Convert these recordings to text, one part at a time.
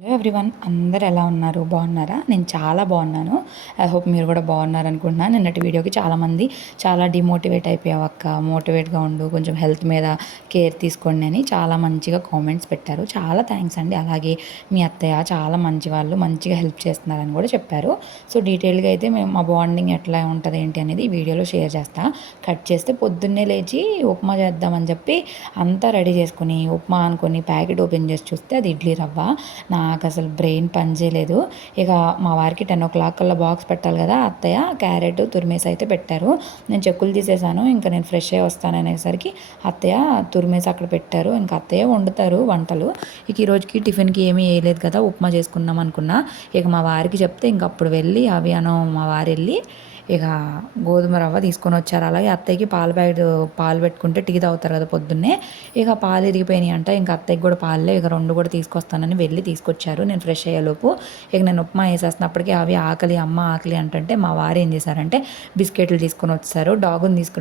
Hello everyone, అందరు ఎలా ఉన్నారు? బాగున్నారా? నేను చాలా బాగున్నాను. ఐ హోప్ మీరు కూడా బాగున్నారు అనుకుంటున్నాను. నిన్నటి వీడియోకి చాలామంది చాలా డిమోటివేట్ అయిపోయావు అక్క, మోటివేట్గా ఉండు, కొంచెం హెల్త్ మీద కేర్ తీసుకోండి అని చాలా మంచిగా కామెంట్స్ పెట్టారు. చాలా థ్యాంక్స్ అండి. అలాగే మీ అత్తయ్య చాలా మంచి వాళ్ళు, మంచిగా హెల్ప్ చేస్తున్నారని కూడా చెప్పారు. సో డీటెయిల్గా అయితే మేము మా బాండింగ్ ఎట్లా ఉంటుంది ఏంటి అనేది ఈ వీడియోలో షేర్ చేస్తా. కట్ చేస్తే పొద్దున్నే లేచి ఉప్మా చేద్దామని చెప్పి అంతా రెడీ చేసుకుని ఉప్మా అనుకొని ప్యాకెట్ ఓపెన్ చేసి చూస్తే అది ఇడ్లీ రవ్వ. నాకు అసలు బ్రెయిన్ పని చేయలేదు. ఇక మా వారికి 10 o'clock కల్లా బాక్స్ పెట్టాలి కదా, అత్తయ్య క్యారెట్ తురిమేసి అయితే పెట్టారు. నేను చెక్కులు తీసేసాను, ఇంకా నేను ఫ్రెష్ అయ్యి వస్తాను అనేసరికి అత్తయ్య తురిమేసి అక్కడ పెట్టారు. ఇంకా అత్తయ్య వండుతారు వంటలు. ఇక ఈరోజుకి టిఫిన్కి ఏమీ వేయలేదు కదా, ఉప్మా చేసుకుందాం అనుకున్నా. ఇక మా వారికి చెప్తే ఇంక అప్పుడు వెళ్ళి అవి మా వారు వెళ్ళి ఇక గోధుమ రవ్వ తీసుకొని వచ్చారు. అలాగే అత్తయ్యకి పాలు పెట్టుకుంటే టీ తాగుతారు కదా పొద్దున్నే. ఇక పాలు ఇరిగిపోయినాయి అంట. ఇంకా అత్తయ్యకి కూడా పాలే, ఇక 2 కూడా తీసుకొస్తానని వెళ్ళి తీసుకొచ్చారు. నేను ఫ్రెష్ అయ్యేలోపు ఇక నేను ఉప్మా వేసేస్తున్నప్పటికీ అవి ఆకలి అమ్మ ఆకలి అంటే మా వారు ఏం చేశారంటే బిస్కెట్లు తీసుకొని వచ్చారు.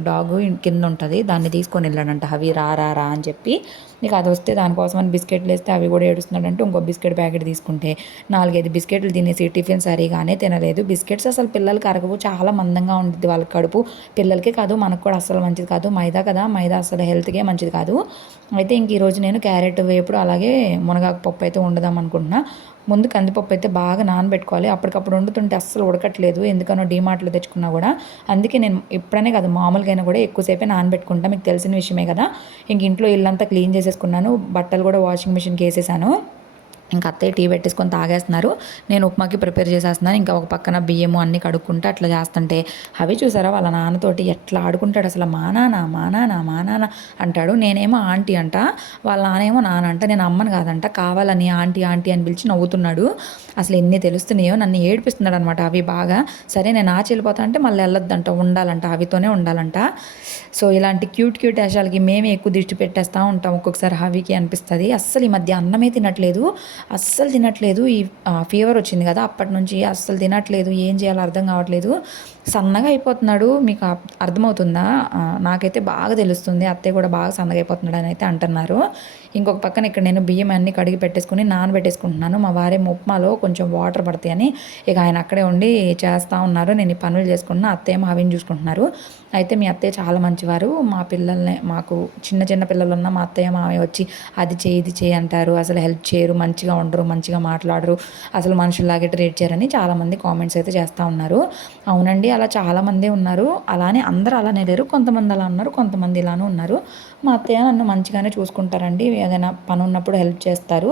డాగు కింద ఉంటుంది, దాన్ని తీసుకొని వెళ్ళాడంట. అవి రా రా రా అని చెప్పి ఇక అది వస్తే దానికోసం అని బిస్కెట్లు వేస్తే అవి కూడా ఏడుస్తున్నాడంటే ఇంకో బిస్కెట్ ప్యాకెట్ తీసుకుంటే 4-5 బిస్కెట్లు తినేసి టిఫిన్ సరిగానే తినలేదు. బిస్కెట్స్ అసలు పిల్లలకి అరగవు, చాలా మందంగా ఉంటుంది వాళ్ళ కడుపు. పిల్లలకే కాదు మనకు కూడా అసలు మంచిది కాదు. మైదా కదా, మైదా అసలు హెల్త్కే మంచిది కాదు. అయితే ఇంక ఈరోజు నేను క్యారెట్ వేపుడు అలాగే మునగాకు పప్పు అయితే వండుదాం అనుకుంటున్నా. ముందు కందిపప్పు అయితే బాగా నానబెట్టుకోవాలి. అప్పటికప్పుడు వండుతుంటే అస్సలు ఉడకట్లేదు, ఎందుకనో డీమార్ట్లో తెచ్చుకున్నా కూడా. అందుకే నేను ఎప్పుడనే కాదు మామూలుగా అయినా కూడా ఎక్కువసేపే నానబెట్టుకుంటా, మీకు తెలిసిన విషయమే కదా. ఇంక ఇంట్లో ఇల్లంతా క్లీన్ చేసేసుకున్నాను, బట్టలు కూడా వాషింగ్ మిషన్కి వేసేసాను. ఇంకా అత్తయ్య టీ పెట్టేసుకొని తాగేస్తున్నారు. నేను ఉప్మాకి ప్రిపేర్ చేసేస్తున్నాను. ఇంకా ఒక పక్కన బియ్యము అన్నీ కడుక్కుంటే అట్లా చేస్తుంటే అవి చూసారా వాళ్ళ నాన్నతోటి ఎట్లా ఆడుకుంటాడు అసలు. మా నాన్న మా నాన్న మా నాన్న అంటాడు. నేనేమో ఆంటీ అంట, వాళ్ళ నానేమో నాన్న అంట. నేను అమ్మని కాదంట, కావాలని ఆంటీ ఆంటీ అని పిలిచి నవ్వుతున్నాడు. అసలు ఎన్ని తెలుస్తున్నాయో, నన్ను ఏడిపిస్తున్నాడు అనమాట అవి బాగా. సరే నేను వెళ్ళిపోతా అంటే మళ్ళీ వెళ్ళొద్దంట, ఉండాలంట, అవితోనే ఉండాలంట. సో ఇలాంటి క్యూట్ వేషాలకి మేమే ఎక్కువ దృష్టి పెట్టేస్తూ ఉంటాం ఒక్కొక్కసారి. హవికి అనిపిస్తుంది అస్సలు ఈ మధ్య అన్నమే తినట్లేదు, అస్సలు తినట్లేదు. ఈ ఫీవర్ వచ్చింది కదా అప్పటి నుంచి అస్సలు తినట్లేదు. ఏం చేయాలో అర్థం కావట్లేదు. సన్నగా అయిపోతున్నాడు. మీకు అర్థమవుతుందా? నాకైతే బాగా తెలుస్తుంది. అత్తయ్య కూడా బాగా సన్నగా అయిపోతున్నాడు అని అయితే అంటున్నారు. ఇంకొక పక్కన ఇక్కడ నేను బియ్యం అన్నీ కడిగి పెట్టేసుకుని నానబెట్టేసుకుంటున్నాను. మా వారి ఉప్మాలో కొంచెం వాటర్ పడతాయని ఇక ఆయన అక్కడే ఉండి చేస్తూ ఉన్నారు. నేను ఈ పనులు చేసుకుంటున్నా, అత్తయ్య అవిని చూసుకుంటున్నారు. అయితే మీ అత్తయ్య చాలా మంచివారు. మా పిల్లల్ని, మాకు చిన్న చిన్న పిల్లలు ఉన్న మా అత్తయ్య మామయ్య వచ్చి అది చేయి ఇది చేయి అంటారు. అసలు హెల్ప్ చేయరు, మంచిగా ఉండరు, మంచిగా మాట్లాడరు, అసలు మనుషుల్లాగే ట్రీట్ చేయరని చాలామంది కామెంట్స్ అయితే చేస్తూ ఉన్నారు. అవునండి, అలా చాలామంది ఉన్నారు. అలానే అందరూ అలానే లేరు, కొంతమంది అలా ఉన్నారు, కొంతమంది ఇలానే ఉన్నారు. మా అత్తయ్య నన్ను మంచిగానే చూసుకుంటారండి. ఏదైనా పని ఉన్నప్పుడు హెల్ప్ చేస్తారు.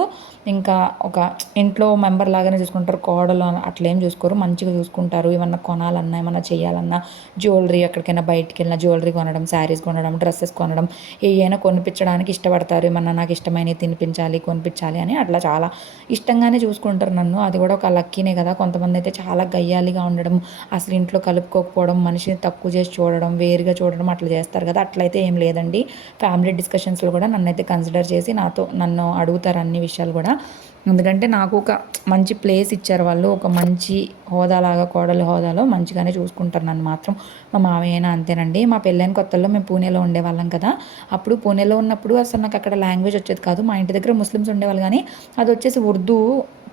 ఇంకా ఒక ఇంట్లో మెంబర్ లాగానే చూసుకుంటారు. కోడలు అట్లేం చూసుకోరు, మంచిగా చూసుకుంటారు. ఏమన్నా కొనాలన్నా ఏమన్నా చేయాలన్నా, జ్యువెలరీ ఎక్కడికైనా బయటికి వెళ్ళినా జ్యువెలరీ కొనడం, శారీస్ కొనడం, డ్రెస్సెస్ కొనడం, ఏమైనా కొనిపించడానికి ఇష్టపడతారు. ఏమన్నా నాకు ఇష్టమైనవి తినిపించాలి, కొనిపించాలి అని అట్లా చాలా ఇష్టంగానే చూసుకుంటారు నన్ను. అది కూడా ఒక లక్కీనే కదా. కొంతమంది అయితే చాలా గయ్యాలిగా ఉండడం, అసలు ఇంట్లో కలుపుకోకపోవడం, మనిషిని తక్కువ చేసి చూడడం, వేరుగా చూడడం అట్లా చేస్తారు కదా. అట్లయితే ఏం లేదండి. ఫ్యామిలీ డిస్కషన్స్లో కూడా నన్నైతే కన్సిడర్ చేసి నన్ను అడుగుతారు అన్ని విషయాలు కూడా. ఎందుకంటే నాకు ఒక మంచి ప్లేస్ ఇచ్చారు వాళ్ళు, ఒక మంచి హోదాలాగా, కోడలి హోదాలో మంచిగానే చూసుకుంటారు నన్ను మాత్రం. మా మావయ్యనా అంతేనండి. మా పెళ్ళైన కొత్తల్లో మేము పూణేలో ఉండేవాళ్ళం కదా. అప్పుడు పూణేలో ఉన్నప్పుడు అసలు నాకు అక్కడ లాంగ్వేజ్ వచ్చేది కాదు. మా ఇంటి దగ్గర ముస్లిమ్స్ ఉండేవాళ్ళు కానీ అది వచ్చేసి ఉర్దూ,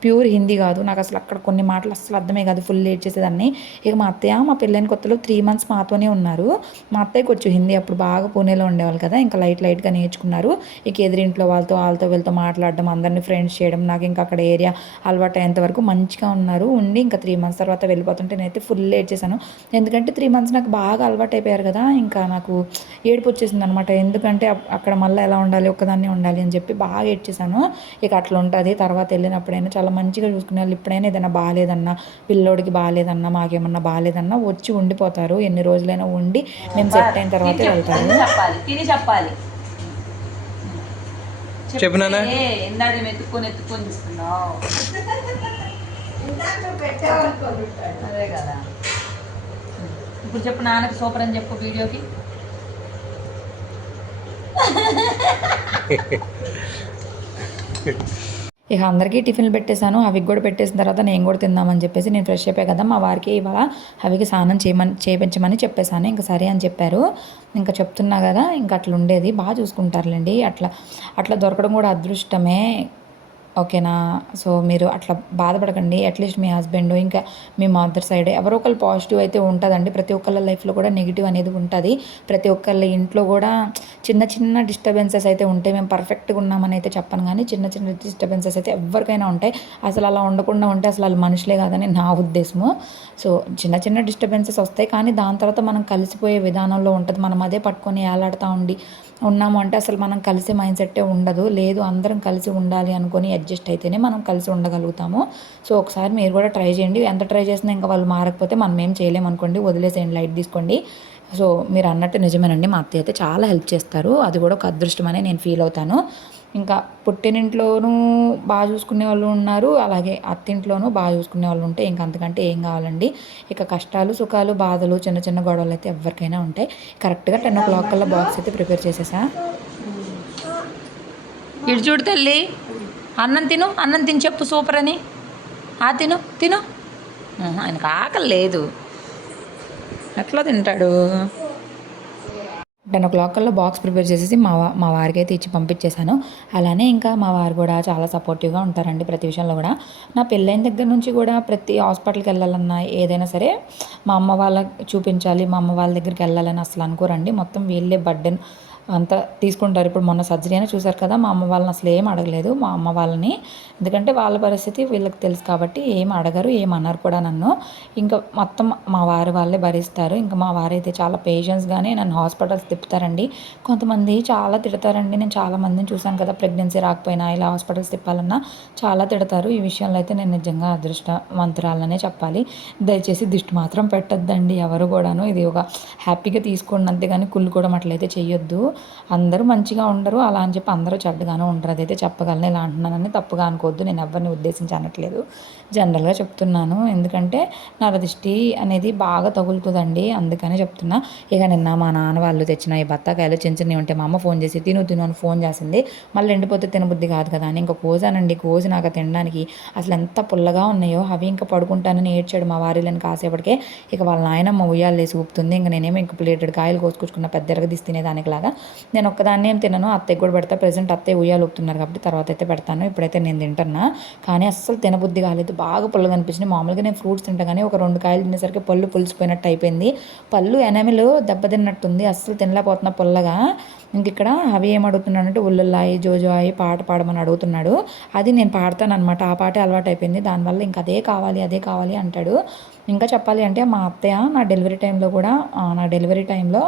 ప్యూర్ హిందీ కాదు. నాకు అసలు అక్కడ కొన్ని మాటలు అసలు అర్థమే కాదు, ఫుల్ లేట్ చేసేదాన్ని. ఇక మా అత్తయ్య మా పెళ్ళైన కొత్తలో 3 months మాతోనే ఉన్నారు. మా అత్తయ్యకి వచ్చు హిందీ, అప్పుడు బాగా పూణేలో ఉండేవాళ్ళు కదా, ఇంకా లైట్గా నేర్చుకున్నారు. ఇక ఎదురింట్లో వాళ్ళతో వీళ్ళతో మాట్లాడడం, అందరినీ ఫ్రెండ్స్ చేయడం, నాకు ఇంకా అక్కడ ఏరియా అలవాటు అయ్యేంత వరకు మంచిగా ఉన్నారు. ఉండి ఇంకా 3 months తర్వాత వెళ్ళిపోతుంటే నేనైతే ఫుల్ లేట్ చేశాను. ఎందుకంటే 3 months నాకు బాగా అలవాటు అయిపోయారు కదా, ఇంకా నాకు ఏడుపు వచ్చేసింది అనమాట. ఎందుకంటే అక్కడ మళ్ళీ ఎలా ఉండాలి, ఒక్కదాన్నే ఉండాలి అని చెప్పి బాగా ఏడ్చేసాను. ఇక అట్లా ఉంటుంది. తర్వాత వెళ్ళినప్పుడైనా చాలా మంచిగా చూసుకునే వాళ్ళు. ఇప్పుడైనా ఏదైనా బాగాలేదన్నా, పిల్లోడికి బాగాలేదన్నా, మాకేమన్నా బాగాలేదన్నా వచ్చి ఉండిపోతారు. ఎన్ని రోజులైనా ఉండి మేము సెట్ అయిన తర్వాతే వెళ్తారు. చెప్పాలి చెప్పినా ఎందాక ఎత్తుకొని ఇస్తున్నావు. అదే కదా. ఇప్పుడు చెప్పు, నాన్నకి సూపర్ అని చెప్పు వీడియోకి. ఇక అందరికీ టిఫిన్లు పెట్టేశాను. అవికి కూడా పెట్టేసిన తర్వాత నేను కూడా తిందామని చెప్పేసి నేను ఫ్రెష్ అయిపోయా కదా. మా వారికి ఇవాళ అవికి స్నానం చేయించమని చెప్పేశాను. ఇంకా సరే అని చెప్పారు. ఇంకా చెప్తున్నా కదా, ఇంకా అట్లా ఉండేది. బాగా చూసుకుంటారులేండి. అట్లా దొరకడం కూడా అదృష్టమే. ఓకేనా? సో మీరు అట్లా బాధపడకండి. అట్లీస్ట్ మీ హస్బెండ్ ఇంకా మీ మదర్ సైడ్ ఎవరో ఒకళ్ళు పాజిటివ్ అయితే ఉంటుందండి. ప్రతి ఒక్కళ్ళ లైఫ్లో కూడా నెగిటివ్ అనేది ఉంటుంది. ప్రతి ఒక్కళ్ళ ఇంట్లో కూడా చిన్న చిన్న డిస్టర్బెన్సెస్ అయితే ఉంటాయి. మేము పర్ఫెక్ట్గా ఉన్నామని అయితే చెప్పను, కానీ చిన్న చిన్న డిస్టర్బెన్సెస్ అయితే ఎవరికైనా ఉంటాయి. అసలు అలా ఉండకుండా ఉంటే అసలు వాళ్ళు మనుషులే కాదని నా ఉద్దేశము. సో చిన్న చిన్న డిస్టర్బెన్సెస్ వస్తాయి, కానీ దాని తర్వాత మనం కలిసిపోయే విధానంలో ఉంటుంది. మనం అదే పట్టుకొని ఏలాడుతూ ఉన్నాము అంటే అసలు మనం కలిసే మైండ్ సెట్టే ఉండదు. లేదు, అందరం కలిసి ఉండాలి అనుకొని అడ్జస్ట్ అయితేనే మనం కలిసి ఉండగలుగుతాము. సో ఒకసారి మీరు కూడా ట్రై చేయండి. ఎంత ట్రై చేసినా ఇంకా వాళ్ళు మారకపోతే మనం ఏం చేయలేము అనుకోండి, వదిలేసేయండి, లైట్ తీసుకోండి. సో మీరు అన్నట్టు నిజమేనండి, మా అత్తయ్య అయితే చాలా హెల్ప్ చేస్తారు. అది కూడా ఒక అదృష్టమనే నేను ఫీల్ అవుతాను. ఇంకా పుట్టినింట్లోనూ బాగా చూసుకునే వాళ్ళు ఉన్నారు, అలాగే అత్తింట్లోనూ బాగా చూసుకునే వాళ్ళు ఉంటే ఇంకా అంతకంటే ఏం కావాలండి. ఇక కష్టాలు సుఖాలు బాధలు చిన్న చిన్న గొడవలు అయితే ఎవరికైనా ఉంటాయి. కరెక్ట్గా 10 o'clock కల్లా బాక్స్ అయితే ప్రిపేర్ చేసేసా. ఇటు చూడు తల్లి, అన్నం తిను, అన్నం తిని చెప్పు సూపర్ అని. తిను తిను. ఆయనకు ఆకలి లేదు, ఎట్లా తింటాడు? 10 o'clock కల్లా బాక్స్ ప్రిపేర్ చేసేసి మా వారికి అయితే ఇచ్చి పంపించేశాను. అలానే ఇంకా మా వారు కూడా చాలా సపోర్టివ్గా ఉంటారండి ప్రతి విషయంలో కూడా. నా పెళ్ళైన దగ్గర నుంచి కూడా ప్రతి హాస్పిటల్కి వెళ్ళాలన్నా ఏదైనా సరే మా అమ్మ వాళ్ళకి చూపించాలి, మా అమ్మ వాళ్ళ దగ్గరికి వెళ్ళాలని అసలు అనుకోరండి. మొత్తం వీళ్ళే బర్డెన్ అంతా తీసుకుంటారు. ఇప్పుడు మొన్న సర్జరీ అయినా చూసారు కదా, మా అమ్మ వాళ్ళని అసలు ఏం అడగలేదు మా అమ్మ వాళ్ళని. ఎందుకంటే వాళ్ళ పరిస్థితి వీళ్ళకి తెలుసు కాబట్టి ఏం అడగరు, ఏమన్నారు కూడా నన్ను. ఇంకా మొత్తం మా వారు వాళ్ళే భరిస్తారు. ఇంకా మా వారైతే చాలా పేషెన్స్గానే నన్ను హాస్పిటల్స్ తిప్పుతారండి. కొంతమంది చాలా తిడతారండి, నేను చాలా మందిని చూశాను కదా, ప్రెగ్నెన్సీ రాకపోయినా ఇలా హాస్పిటల్స్ తిప్పాలన్నా చాలా తిడతారు. ఈ విషయంలో అయితే నేను నిజంగా అదృష్టవంతురాలనే చెప్పాలి. దయచేసి దిష్టి మాత్రం పెట్టొద్దండి ఎవరు కూడాను. ఇది ఒక హ్యాపీగా తీసుకోండి అంతేగాని కుళ్ళుకోవడం అట్లయితే చెయ్యొద్దు. అందరూ మంచిగా ఉండరు, అలా అని చెప్పి అందరూ చెడ్డగానే ఉండరు. అదైతే చెప్పగలను. ఇలా అంటున్నానని తప్పుగా అనుకోవద్దు, నేను ఎవరిని ఉద్దేశించి అనట్లేదు, జనరల్గా చెప్తున్నాను. ఎందుకంటే నరదిష్టి అనేది బాగా తగులుతుందండి, అందుకనే చెప్తున్నా. ఇక నిన్న మా నాన్న వాళ్ళు తెచ్చిన ఈ బత్తాకాయలు చిన్న చిన్నవి ఉంటే మా అమ్మ ఫోన్ చేసి తిను తిను అని ఫోన్ చేసింది. మళ్ళీ ఎండిపోతే తినబుద్ధి కాదు కదా అని ఇంకా కోసానండి. కోసి నాకు తినడానికి అసలు ఎంత పుల్లగా ఉన్నాయో. అవి ఇంకా పడుకుంటానని ఏడ్చాడు మా వారిలని కాసేపటికే. ఇక వాళ్ళ నాయనమ్మ ఉయ్యాలేసి ఊపుతుంది. ఇంకా నేనేమో ఇంక ప్లేటెడ్ కాయలు కోసుకొచ్చుకున్న పెద్ద ఎరగదీసి తినేదానికిలాగా. నేను ఒక్కదాన్ని ఏం తినను, అత్తయ్య కూడా పెడతా. ప్రెసెంట్ అత్తయ్య ఉయ్యాలు ఊపుతున్నారు కాబట్టి తర్వాత అయితే పెడతాను. ఇప్పుడైతే నేను తింటున్నా, కానీ అస్సలు తినబుద్ధి కాలేదు. బాగా పుల్లగా అనిపించింది. మామూలుగా నేను ఫ్రూట్స్ తింటా కానీ ఒక 2 కాయలు తినేసరికి పళ్ళు పులిసిపోయినట్టు అయిపోయింది. పళ్ళు ఎనమిలు దెబ్బతిన్నట్టుంది, అస్సలు తినలేకపోతున్నా పుల్లగా. ఇంక ఇక్కడ అవి ఏం అడుగుతున్నాడంటే ఉల్లుల్లాయి జోజోయి పాట పాడమని అడుగుతున్నాడు. అది నేను పాడతాను అనమాట. ఆ పాటే అలవాటు అయిపోయింది. దానివల్ల ఇంక అదే కావాలి అంటాడు. ఇంకా చెప్పాలి అంటే మా అత్తయ్య నా డెలివరీ టైంలో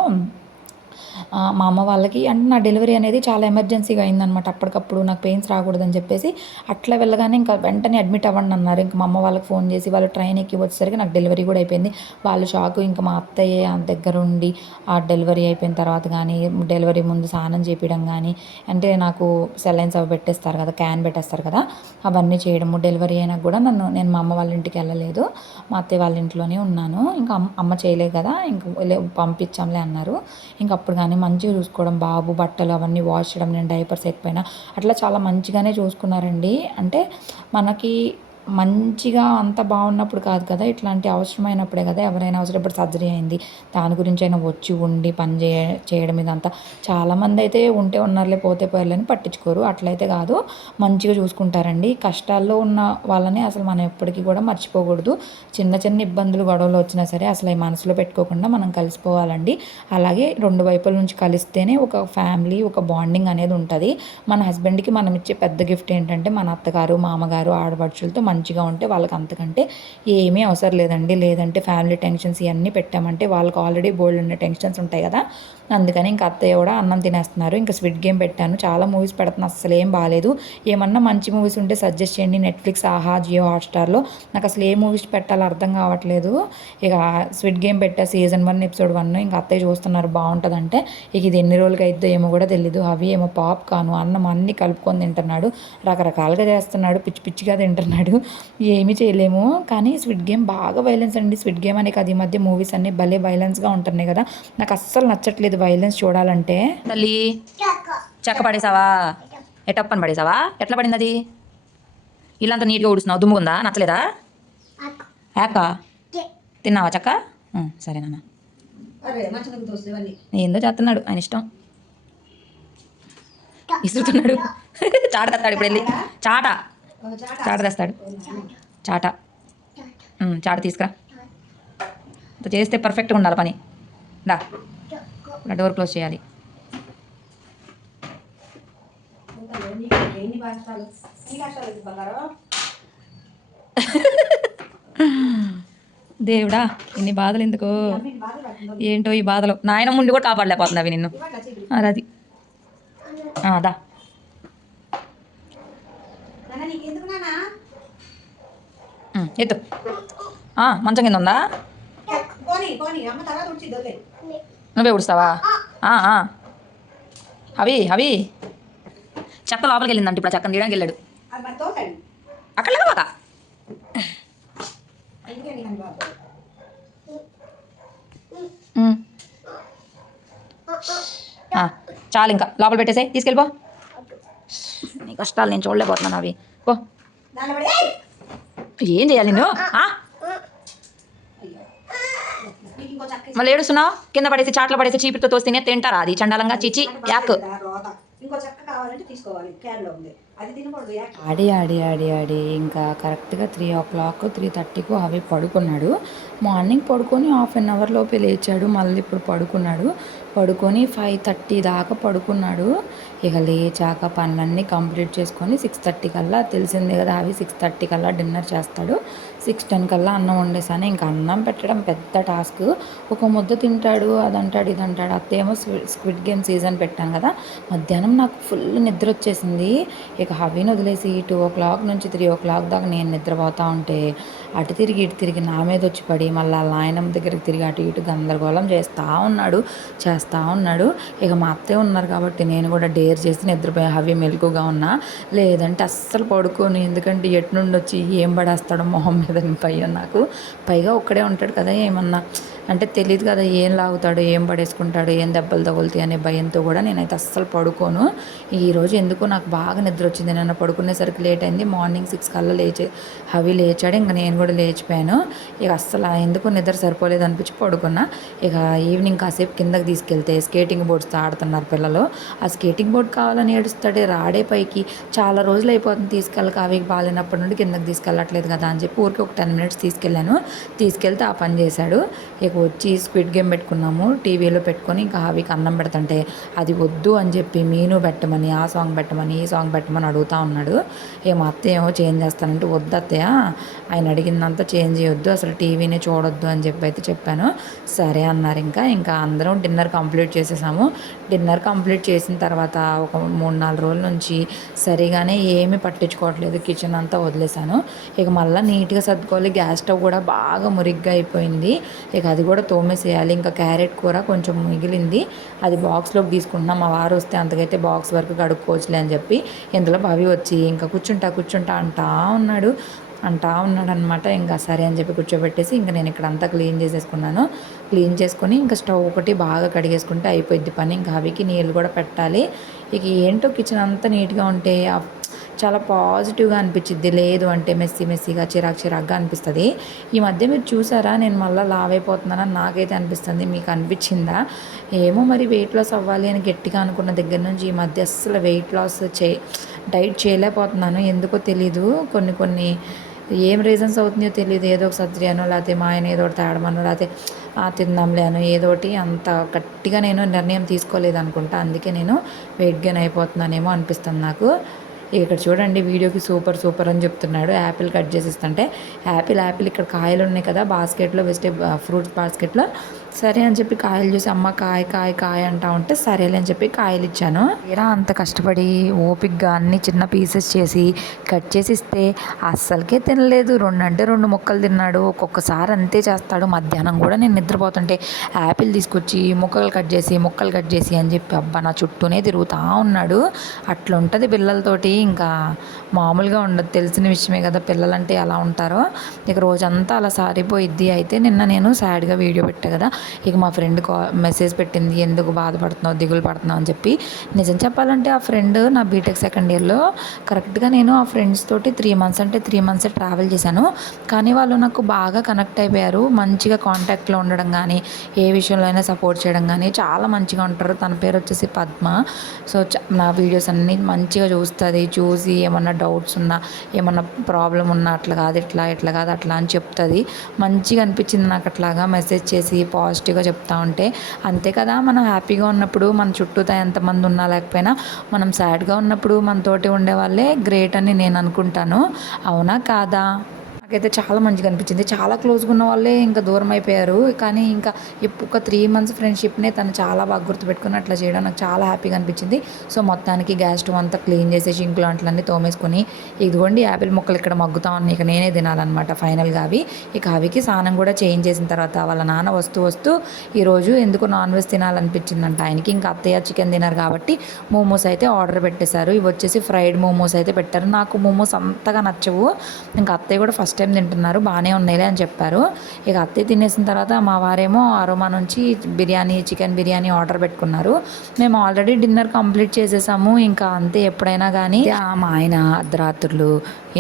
మా అమ్మ వాళ్ళకి అంటే నా డెలివరీ అనేది చాలా ఎమర్జెన్సీగా అయిందనమాట. అప్పటికప్పుడు నాకు పెయిన్స్ రాకూడదని చెప్పేసి అట్లా వెళ్ళగానే ఇంకా వెంటనే అడ్మిట్ అవ్వండి అన్నారు. ఇంకా మా అమ్మ వాళ్ళకి ఫోన్ చేసి వాళ్ళు ట్రైన్ ఎక్కి వచ్చేసరికి నాకు డెలివరీ కూడా అయిపోయింది. వాళ్ళు షాకు. ఇంకా మా అత్తయ్య దగ్గరుండి ఆ డెలివరీ అయిపోయిన తర్వాత కానీ డెలివరీ ముందు స్నానం చేపించడం కానీ, అంటే నాకు సెలైన్స్ అవి పెట్టేస్తారు కదా, క్యాన్ పెట్టేస్తారు కదా, అవన్నీ చేయడము. డెలివరీ అయినా కూడా నేను మా అమ్మ వాళ్ళ ఇంటికి వెళ్ళలేదు, మా అత్తయ్య వాళ్ళ ఇంట్లోనే ఉన్నాను. ఇంకా అమ్మ చేయలేదు కదా, ఇంక పంపించాంలే అన్నారు. ఇంకా అప్పుడు కానీ మంచిగా చూసుకోవడం, బాబు బట్టలు అవన్నీ వాష్ చేయడం, నేను డైపర్స్ ఎక్కిపోయినా అట్లా చాలా మంచిగానే చూసుకున్నారండి. అంటే మనకి మంచిగా అంత బాగున్నప్పుడు కాదు కదా, ఇట్లాంటి అవసరమైనప్పుడే కదా ఎవరైనా అవసరం. ఇప్పుడు సర్జరీ అయింది, దాని గురించి అయినా వచ్చి ఉండి పని చేయడం ఇదంతా. చాలామంది అయితే ఉంటే ఉన్నారులే పోతే పోయాలని పట్టించుకోరు, అట్లయితే కాదు, మంచిగా చూసుకుంటారండి. కష్టాల్లో ఉన్న వాళ్ళని అసలు మనం ఎప్పటికీ కూడా మర్చిపోకూడదు. చిన్న చిన్న ఇబ్బందులు గొడవలు వచ్చినా సరే అసలు ఈ మనసులో పెట్టుకోకుండా మనం కలిసిపోవాలండి. అలాగే 2 వైపుల నుంచి కలిస్తేనే ఒక ఫ్యామిలీ, ఒక బాండింగ్ అనేది ఉంటుంది. మన హస్బెండ్కి మనం ఇచ్చే పెద్ద గిఫ్ట్ ఏంటంటే మన అత్తగారు మామగారు ఆడపడుచులతో మంచిగా ఉంటే వాళ్ళకి అంతకంటే ఏమీ అవసరం లేదండి. లేదంటే ఫ్యామిలీ టెన్షన్స్ ఇవన్నీ పెట్టామంటే వాళ్ళకి ఆల్రెడీ బోల్డ్ ఉన్న టెన్షన్స్ ఉంటాయి కదా. అందుకని ఇంకా అత్తయ్య కూడా అన్నం తినేస్తున్నారు. ఇంకా స్విట్ గేమ్ పెట్టాను, చాలా మూవీస్ పెడుతున్నా, అసలు ఏం బాగాలేదు. ఏమన్నా మంచి మూవీస్ ఉంటే సజెస్ట్ చేయండి. నెట్ఫ్లిక్స్, ఆహా, జియో హాట్స్టార్లో నాకు అసలు ఏ మూవీస్ పెట్టాలో అర్థం కావట్లేదు. ఇక స్విట్ గేమ్ పెట్టా సీజన్ 1 ఎపిసోడ్ 1. ఇంకా అత్తయ్య చూస్తున్నారు బాగుంటుందంటే. ఇక ఇది ఎన్ని రోజులకి అయిద్దో ఏమో కూడా తెలీదు. అవి ఏమో పాప్కార్న్ అన్నం అన్నీ కలుపుకొని తింటున్నాడు, రకరకాలుగా చేస్తున్నాడు, పిచ్చి పిచ్చిగా తింటున్నాడు. ఏమీ చేయలేము. కానీ స్విట్ గేమ్ బాగా వైలెన్స్ అండి. స్విట్ గేమ్ అనే కాదు, ఈ మధ్య మూవీస్ అన్నీ భలే వైలెన్స్గా ఉంటున్నాయి కదా, నాకు అస్సలు నచ్చట్లేదు వైలెన్స్ చూడాలంటే. తల్లి చెక్క పడేసావా, ఎటప్పని పడేసావా, ఎట్లా పడింది అది? ఇల్లంతా నీట్గా ఊడుస్తున్నావు, దుమ్ముకుందా, నచ్చలేదా? యాకా తిన్నావా చెక్క? సరే నాన్న. ఏందో చేస్తున్నాడు, ఆయన ఇష్టం, ఇసురుతున్నాడు. చాట కత్తాడు ఇప్పుడు వెళ్ళి, చాట చాట తెస్తాడు. చాట చాట తీసుకురా. ఇంత చేస్తే పర్ఫెక్ట్గా ఉండాలి పని. దా డోర్ క్లోజ్ చేయాలి. దేవుడా ఇన్ని బాధలు ఎందుకు, ఏంటో ఈ బాధలు. నాయన ముందు కూడా కాపాడలేకపోతుంది అవి నిన్ను. అది దా ఎత్తు. మంచం కింద ఉందా, నువ్వే ఉడుస్తావా? అవి అవి చెక్క లోపలికి వెళ్ళిందంట. ఇప్పుడు చెక్కను తీయడానికి వెళ్ళాడు. అక్కడ లేవా? చాలు ఇంకా లోపల పెట్టేసే, తీసుకెళ్ళిపో. నీ కష్టాలు నేను చూడలేకపోతున్నాను. అవి పో. ఏం చేయాలి నువ్వు? మళ్ళీ ఏడుస్తున్నావు? కింద పడేసి చాట్లో పడేసి చీపితో తోసి తింటారా? అది చండాలంగా చీచి యాక్. ఆడి ఆడి ఆడి ఆడి ఇంకా కరెక్ట్గా 3:00 3:30కు అవి పడుకున్నాడు. మార్నింగ్ పడుకొని 1/2 అవర్ లోపే లేచాడు. మళ్ళీ ఇప్పుడు పడుకున్నాడు. పడుకొని 5:30 దాకా పడుకున్నాడు. ఇక లేచాక పనులన్నీ కంప్లీట్ చేసుకొని 6:30 కల్లా, తెలిసిందే కదా అవి 6:30 కల్లా డిన్నర్ చేస్తాడు. 6:10 కల్లా అన్నం వండేసాను. ఇంకా అన్నం పెట్టడం పెద్ద టాస్క్. ఒక ముద్ద తింటాడు, అదంటాడు ఇదంటాడు. అత్తేమో స్క్విడ్ గేమ్ సీజన్ పెట్టాను కదా, మధ్యాహ్నం నాకు ఫుల్ నిద్ర వచ్చేసింది. ఇక హవీని వదిలేసి 2:00 నుంచి 3:00 దాకా నేను నిద్రపోతూ ఉంటే అటు తిరిగి ఇటు తిరిగి నా మీద వచ్చి పడి మళ్ళీ నాయనమ్మ దగ్గరికి తిరిగి అటు ఇటు గందరగోళం చేస్తూ ఉన్నాడు. ఇక మా అత్తే ఉన్నారు కాబట్టి నేను కూడా డేర్ చేసి నిద్రపోయా. హవి మెలకుగా ఉన్నా, లేదంటే అస్సలు పడుకోను. ఎందుకంటే ఎటు నుండి వచ్చి ఏం పడేస్తాడో మొహం మీద భయం నాకు. పైగా ఒక్కడే ఉంటాడు కదా, ఏమన్నా అంటే తెలియదు కదా, ఏం లాగుతాడు, ఏం పడేసుకుంటాడు, ఏం దెబ్బలు తగులుతాయి అనే భయంతో కూడా నేనైతే అస్సలు పడుకోను. ఈరోజు ఎందుకో నాకు బాగా నిద్ర వచ్చింది. నన్ను పడుకునేసరికి లేట్ అయింది. మార్నింగ్ 6 కల్లా హవి లేచాడు. ఇంకా నేను కూడా లేచిపోయాను. ఇక అస్సలు ఎందుకు నిద్ర సరిపోలేదు అనిపించి పడుకున్నా. ఇక ఈవినింగ్ కాసేపు కిందకి తీసుకెళ్తే స్కేటింగ్ బోర్డ్స్తో ఆడుతున్నారు పిల్లలు. ఆ స్కేటింగ్ బోర్డ్ కావాలని ఏడుస్తాడే, రాడే పైకి. చాలా రోజులు అయిపోతుంది తీసుకెళ్ళక. అవికి బాగాలేనప్పటి నుండి కిందకి తీసుకెళ్ళట్లేదు కదా అని చెప్పి ఊరికి ఒక 10 మినిట్స్ తీసుకెళ్ళాను. తీసుకెళ్తే ఆ పని చేశాడు. ఇక వచ్చి స్క్విడ్ గేమ్ పెట్టుకున్నాము టీవీలో పెట్టుకొని. ఇంకా హవికి అన్నం పెడుతుంటే అది వద్దు అని చెప్పి మీను పెట్టమని, ఆ సాంగ్ పెట్టమని, ఈ సాంగ్ పెట్టమని అడుగుతూ ఉన్నాడు. మా అత్తయ్య ఏమో చేంజ్ చేస్తానంటే, వద్దు అత్తయ్య, ఆయన అడిగిందంతా చేంజ్ చేయొద్దు, అసలు టీవీనే చూడొద్దు అని చెప్పి అయితే చెప్పాను. సరే అన్నారు. ఇంకా అందరం డిన్నర్ కంప్లీట్ చేసేసాము. డిన్నర్ కంప్లీట్ చేసిన తర్వాత ఒక 3-4 రోజుల నుంచి సరిగానే ఏమీ పట్టించుకోవట్లేదు. కిచెన్ అంతా వదిలేసాను. ఇక మళ్ళీ నీట్గా సర్దుకోవాలి. గ్యాస్ స్టవ్ కూడా బాగా మురిగ్గా అయిపోయింది. ఇక అది కూడా తోమేసేయాలి. ఇంకా క్యారెట్ కూర కొంచెం మిగిలింది, అది బాక్స్లోకి తీసుకుంటున్నాం. మా వారు వస్తే అంతకైతే బాక్స్ వరకు కడుక్కోవచ్చులే అని చెప్పి. ఇందులో భవి వచ్చి ఇంకా కూర్చుంటా అంటా ఉన్నాడనమాట. ఇంకా సరే అని చెప్పి కూర్చోబెట్టేసి ఇంకా నేను ఇక్కడ అంతా క్లీన్ చేసుకొని ఇంకా స్టవ్ ఒకటి బాగా కడిగేసుకుంటే అయిపోయింది పని. ఇంకా హవికి నీళ్ళు కూడా పెట్టాలి. ఇక ఏంటో కిచెన్ అంతా నీట్గా ఉంటే చాలా పాజిటివ్గా అనిపించిద్ది. లేదు అంటే మెస్సీగా చిరాకుగా అనిపిస్తుంది. ఈ మధ్య మీరు చూసారా, నేను మళ్ళీ లావ్ అయిపోతున్నానని నాకైతే అనిపిస్తుంది. మీకు అనిపించిందా? ఏమో మరి వెయిట్ లాస్ అవ్వాలి అని గట్టిగా అనుకున్న దగ్గర నుంచి ఈ మధ్య అస్సలు వెయిట్ లాస్ డైట్ చేయలేకపోతున్నాను. ఎందుకో తెలీదు. కొన్ని ఏం రీజన్స్ అవుతుందో తెలియదు. ఏదో ఒక సర్జరీ అనో, లేకపోతే మా ఆయన ఏదో ఒకటి తేడమనో, లేకపోతే తిందాంలే అనో, ఏదో ఒకటి అంత గట్టిగా నేను నిర్ణయం తీసుకోలేదు అనుకుంటా. అందుకే నేను వెయిట్ గెయిన్ అయిపోతున్నానేమో అనిపిస్తుంది నాకు. ఇక్కడ చూడండి, వీడియోకి సూపర్ అని చెప్తున్నాడు. యాపిల్ కట్ చేసి ఇస్తుంటే యాపిల్ ఇక్కడ కాయలు ఉన్నాయి కదా బాస్కెట్లో, ఫ్రూట్స్ బాస్కెట్లో. సరే అని చెప్పి కాయలు చూసి అమ్మ కాయ అంటా ఉంటే సరేలే అని చెప్పి కాయలు ఇచ్చాను. ఇలా అంత కష్టపడి ఓపిక్గా అన్ని చిన్న పీసెస్ చేసి కట్ చేసి ఇస్తే అస్సలకే తినలేదు. 2 ముక్కలు తిన్నాడు. ఒక్కొక్కసారి అంతే చేస్తాడు. మధ్యాహ్నం కూడా నేను నిద్రపోతుంటే యాపిల్ తీసుకొచ్చి ముక్కలు కట్ చేసి అని చెప్పి అబ్బా నా చుట్టూనే తిరుగుతూ ఉన్నాడు. అట్లా ఉంటుంది పిల్లలతోటి. ఇంకా మామూలుగా ఉండదు, తెలిసిన విషయమే కదా పిల్లలంటే ఎలా ఉంటారో. ఇక రోజంతా అలా సారిపోయిద్ది. అయితే నిన్న నేను సాడ్గా వీడియో పెట్టా కదా, ఇక మా ఫ్రెండ్ మెసేజ్ పెట్టింది, ఎందుకు బాధపడుతున్నావు, దిగులు పడుతున్నావు అని చెప్పి. నిజం చెప్పాలంటే ఆ ఫ్రెండ్ నా బీటెక్ సెకండ్ ఇయర్లో కరెక్ట్గా నేను ఆ ఫ్రెండ్స్ తోటి 3 మంత్స్ ట్రావెల్ చేశాను. కానీ వాళ్ళు నాకు బాగా కనెక్ట్ అయిపోయారు. మంచిగా కాంటాక్ట్లో ఉండడం కానీ, ఏ విషయంలో అయినా సపోర్ట్ చేయడం కానీ చాలా మంచిగా ఉంటారు. తన పేరు వచ్చేసి పద్మ. సో నా వీడియోస్ అన్నీ మంచిగా చూస్తుంది. చూసి ఏమన్నా డౌట్స్ ఉన్నా, ఏమన్నా ప్రాబ్లం ఉన్నా అట్లా కాదు ఇట్లా కాదు అట్లా అని చెప్తుంది. మంచిగా అనిపించింది నాకు అట్లాగా మెసేజ్ చేసి పాజిటివ్గా చెప్తా ఉంటే. అంతే కదా, మనం హ్యాపీగా ఉన్నప్పుడు మన చుట్టూతో ఎంతమంది ఉన్నా లేకపోయినా మనం సాడ్గా ఉన్నప్పుడు మనతోటి ఉండే వాళ్ళే గ్రేట్ అని నేను అనుకుంటాను. అవునా కాదా? నాకైతే చాలా మంచిగా అనిపించింది. చాలా క్లోజ్గా ఉన్న వాళ్ళే ఇంకా దూరం అయిపోయారు. కానీ ఇంకా ఒక 3 మంత్స్ ఫ్రెండ్షిప్నే తను చాలా బాగా గుర్తుపెట్టుకుని అట్లా చేయడం నాకు చాలా హ్యాపీగా అనిపించింది. సో మొత్తానికి గ్యాస్ స్టవ్ అంతా క్లీన్ చేసి సింకులు అంట్లన్నీ తోమేసుకొని, ఇదిగోండి యాపిల్ ముక్కలు ఇక్కడ మగ్గుతా ఉన్నాయి. ఇక నేనే తినాలన్నమాట ఫైనల్గా అవి. ఇక అవికి స్నానం కూడా చేంజ్ చేసిన తర్వాత వాళ్ళ నాన్న వస్తూ ఈరోజు ఎందుకు నాన్ వెజ్ తినాలనిపించిందంట ఆయనకి. ఇంకా అత్తయ్య చికెన్ తినారు కాబట్టి మోమోస్ అయితే ఆర్డర్ పెట్టేశారు. ఇవి వచ్చేసి ఫ్రైడ్ మోమోస్ అయితే పెట్టారు. నాకు మోమోస్ అంతగా నచ్చవు. ఇంకా అత్తయ్య కూడా ఫస్ట్ టైం తింటున్నారు, బాగానే ఉన్నాయిలే అని చెప్పారు. ఇక అత్తయ్య తినేసిన తర్వాత మా వారేమో అరోమా నుంచి చికెన్ బిర్యానీ ఆర్డర్ పెట్టుకున్నారు. మేము ఆల్రెడీ డిన్నర్ కంప్లీట్ చేసేసాము. ఇంకా అంతే, ఎప్పుడైనా కానీ మా ఆయన అర్ధరాత్రులు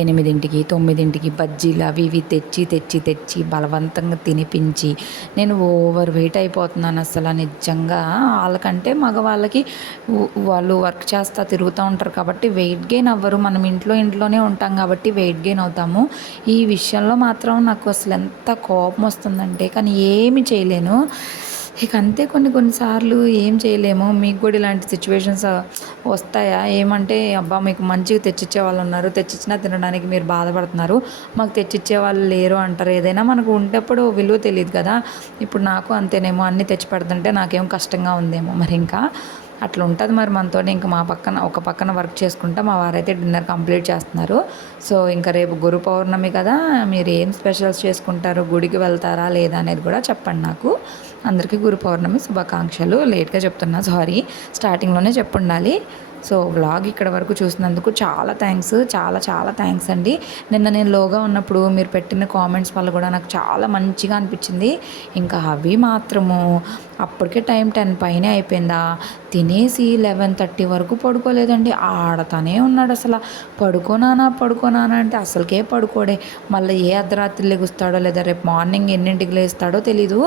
8ంటికి 9ంటికి బజ్జీలు అవి ఇవి తెచ్చి బలవంతంగా తినిపించి నేను ఓవర్ వెయిట్ అయిపోతున్నాను అసలు నిజంగా. వాళ్ళకంటే మగవాళ్ళకి వాళ్ళు వర్క్ చేస్తా తిరుగుతూ ఉంటారు కాబట్టి వెయిట్ గెయిన్ అవ్వరు. మనం ఇంట్లోనే ఉంటాం కాబట్టి వెయిట్ గెయిన్ అవుతాము. ఈ విషయంలో మాత్రం నాకు అసలు ఎంత కోపం వస్తుందంటే, కానీ ఏమి చేయలేను. ఇక అంతే, కొన్నిసార్లు ఏం చేయలేము. మీకు కూడా ఇలాంటి సిచ్యువేషన్స్ వస్తాయా? ఏమంటే అబ్బా మీకు మంచిగా తెచ్చిచ్చే వాళ్ళు ఉన్నారు, తెచ్చిచ్చినా తినడానికి మీరు బాధపడుతున్నారు, మాకు తెచ్చిచ్చే వాళ్ళు లేరు అంటారు. ఏదైనా మనకు ఉంటప్పుడు విలువ తెలియదు కదా. ఇప్పుడు నాకు అంతేనేమో, అన్నీ తెచ్చి పెడుతుంటే నాకేం కష్టంగా ఉందేమో మరి. ఇంకా అట్లా ఉంటుంది మరి మనతో. ఇంకా ఒక పక్కన వర్క్ చేసుకుంటా మా వారైతే డిన్నర్ కంప్లీట్ చేస్తున్నారు. సో ఇంకా రేపు గురు పౌర్ణమి కదా, మీరు ఏం స్పెషల్స్ చేసుకుంటారు, గుడికి వెళ్తారా లేదా అనేది కూడా చెప్పండి నాకు. అందరికీ గురు పౌర్ణమి శుభాకాంక్షలు. లేట్గా చెప్తున్నా, సారీ, స్టార్టింగ్లోనే చెప్పుండాలి. సో వ్లాగ్ ఇక్కడ వరకు చూసినందుకు చాలా థ్యాంక్స్ అండి. నిన్న నేను లోగా ఉన్నప్పుడు మీరు పెట్టిన కామెంట్స్ వల్ల కూడా నాకు చాలా మంచిగా అనిపించింది. ఇంకా అవి మాత్రము అప్పటికే టైం 10 పైనే అయిపోయిందా, తినేసి 11:30 వరకు పడుకోలేదండి. ఆడతానే ఉన్నాడు అసలు. పడుకోనానా అంటే అసలుకే పడుకోడే. మళ్ళీ ఏ అర్ధరాత్రి లెగుస్తాడో లేదా రేపు మార్నింగ్ ఎన్నింటికి లేస్తాడో తెలీదు.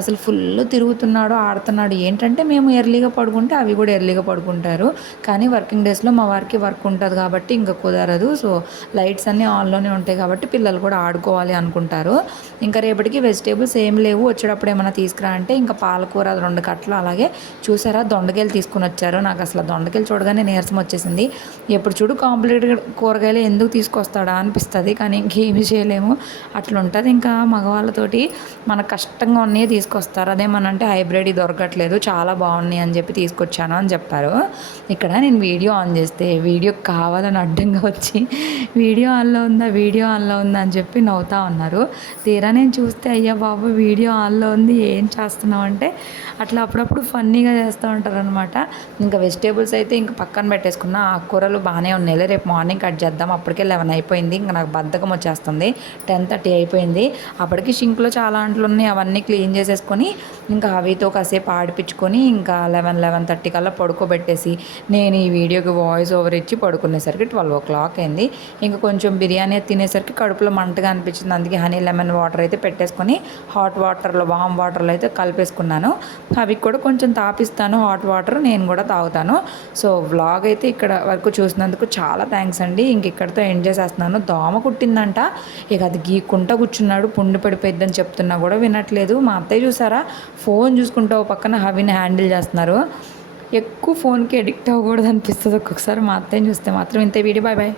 అసలు ఫుల్ తిరుగుతున్నాడు, ఆడుతున్నాడు. ఏంటంటే మేము ఎర్లీగా పడుకుంటే అవి కూడా ఎర్లీగా పడుకుంటారు. కానీ వర్కింగ్ డేస్లో మా వారికి వర్క్ ఉంటుంది కాబట్టి ఇంకా కుదరదు. సో లైట్స్ అన్నీ ఆన్లోనే ఉంటాయి కాబట్టి పిల్లలు కూడా ఆడుకోవాలి అనుకుంటారు. ఇంకా రేపటికి వెజిటేబుల్స్ ఏం లేవు, వచ్చేటప్పుడు ఏమైనా తీసుకురా అంటే ఇంకా పాలకూర 2 కట్టలు, అలాగే చూసారా దొండకాయలు తీసుకుని వచ్చారు. నాకు అసలు దొండకాయలు చూడగానే నీరసం వచ్చేసింది. ఎప్పుడు చూడు కాంప్లీట్గా కూరగాయలు ఎందుకు తీసుకొస్తాడా అనిపిస్తుంది. కానీ ఇంకేమీ చేయలేము, అట్లా ఉంటుంది. ఇంకా మగవాళ్ళతోటి మన కష్టంగా ఉన్నాయి తీసుకొస్తారు. అదేమనంటే హైబ్రిడ్ దొరకట్లేదు, చాలా బాగున్నాయి అని చెప్పి తీసుకొచ్చాను అని చెప్పారు. ఇక్కడ నేను వీడియో ఆన్ చేస్తే వీడియో కావాలని అడ్డంగా వచ్చి వీడియో ఆన్లో ఉందా అని చెప్పి నవ్వుతూ ఉన్నారు. తీరా నేను చూస్తే అయ్యా బాబు వీడియో ఆన్లో ఉంది, ఏం చేస్తున్నావు అంటే అట్లా అప్పుడప్పుడు ఫన్నీగా చేస్తూ ఉంటారు అనమాట. ఇంకా వెజిటేబుల్స్ అయితే ఇంకా పక్కన పెట్టేసుకున్న. ఆకుకూరలు బాగానే ఉన్నాయి, రేపు మార్నింగ్ కట్ చేద్దాం. అప్పటికే 11 అయిపోయింది. ఇంకా నాకు బద్ధకం వచ్చేస్తుంది. 10:30 అయిపోయింది. అప్పటికి షింక్లో చాలా అంట్లు ఉన్నాయి, అవన్నీ క్లీన్ చేసేసుకొని ఇంకా అవితో కాసేపు ఆడిపించుకొని ఇంకా 11:30 కల్లా పడుకోబెట్టేసి నేను ఈ వీడియోకి వాయిస్ ఓవర్ ఇచ్చి పడుకునేసరికి 12 o'clock అయింది. ఇంకా కొంచెం బిర్యానీ తినేసరికి కడుపులో మంటగా అనిపించింది. అందుకే హనీ లెమన్ వాటర్ అయితే పెట్టేసుకొని హాట్ వాటర్లో వామ్ వాటర్లో అయితే కలిపేసుకున్నాను. అవి కూడా కొంచెం తాపిస్తాను హాట్ వాటర్, నేను కూడా తాగుతాను. సో వ్లాగ్ అయితే ఇక్కడ వరకు చూసినందుకు చాలా థ్యాంక్స్ అండి. ఇంక ఇక్కడితో ఎండ్ చేసేస్తున్నాను. దోమ కుట్టిందంట, ఇక అది గీక్కుంటా కూర్చున్నాడు. పుండు పడిపోయిద్దని చెప్తున్నా కూడా వినట్లేదు. మా అత్తయ్య చూసారా ఫోన్ చూసుకుంటూ పక్కన హవిని హ్యాండిల్ చేస్తున్నారు. ఎక్కువ ఫోన్కి అడిక్ట్ అవ్వకూడదు అనిపిస్తుంది ఒక్కొక్కసారి. మా అత్తయ్యని చూస్తే మాత్రం. ఇంతే వీడియో, బాయ్.